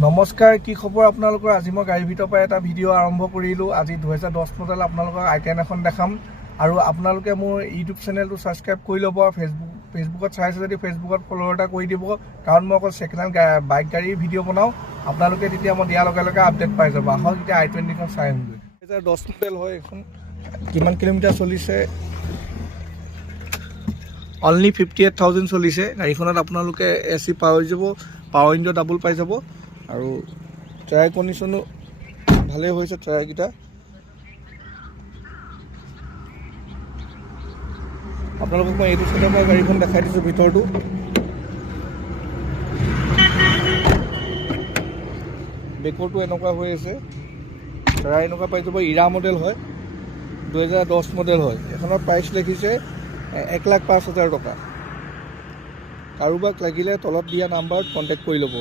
নমস্কাৰ, কি খবৰ আপোনালোকৰ? আজি মই গাড়ীৰ ভিতৰৰ পৰা এটা ভিডিঅ' আৰম্ভ কৰিলোঁ। আজি 2010 মডেল আপোনালোকক i10 এখন দেখাম। আৰু আপোনালোকে মোৰ ইউটিউব চেনেলটো ছাবস্ক্ৰাইব কৰি ল'ব। ফেচবুকত চাইছে যদি ফেচবুকত ফ'ল' এটা কৰি দিব, কাৰণ মই অকল ছেকেণ্ড হেণ্ড বাইক গাড়ীৰ ভিডিঅ' বনাওঁ। আপোনালোকে তেতিয়া মই দিয়াৰ লগে লগে আপডেট পাই যাব। আহক এতিয়া i20খন চাই আহিমগৈ। 2010 মডেল হয় এইখন। কিমান কিলোমিটাৰ চলিছে? অনলি 58,000 চলিছে। গাড়ীখনত আপোনালোকে AC পাই যাব, পাৱাৰ উইণ্ডো ডাবল পাই যাব। আৰু টায়াৰ কণ্ডিশ্যনো ভালেই হৈছে। টায়াৰকেইটা আপোনালোকক মই এইটো চাইডৰ পৰা গাড়ীখন দেখাই দিছোঁ ভিতৰটো। বেকৰটো এনেকুৱা হৈ আছে। টায়াৰ এনেকুৱা পাই যাব। ইৰা মডেল হয়, 2010 মডেল হয়। এখনৰ প্ৰাইচ লিখিছে 1,05,000 টকা। কাৰোবাক লাগিলে তলত দিয়া নাম্বাৰত কণ্টেক্ট কৰি ল'ব।